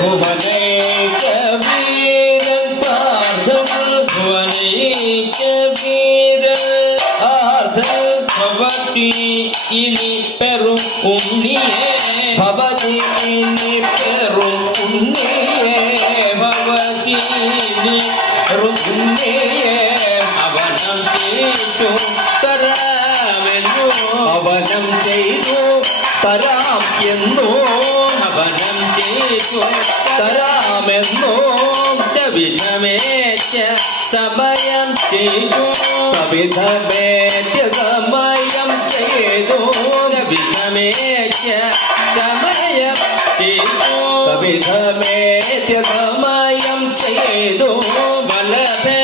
ഭുവനൈക വീരൻ പാർത്ഥം ഭുവനൈക വീരൻ ആർദ്ധം ഭവതി ഇനി പെറും ഉണ്ണിയേ ഭവതി ഇനി പെറും ഉണ്ണിയേ ഭവതി ഇനി പെറും ഉണ്ണിയേ അവനം ചെയ്തു തരാമെന്നോ അവനം ചെയ്തു തരാം എന്നോ അവനം ചെയ്തു തരാമെന്നോ സവിധമേറ്റ സമയം ചെയ്തു സവിധമേറ്റ സമയം ചെയ്തു സവിധമേറ്റ സമയം ചെയ്തു സവിധമേറ്റ സമയം ചെയ്തു വലഭേ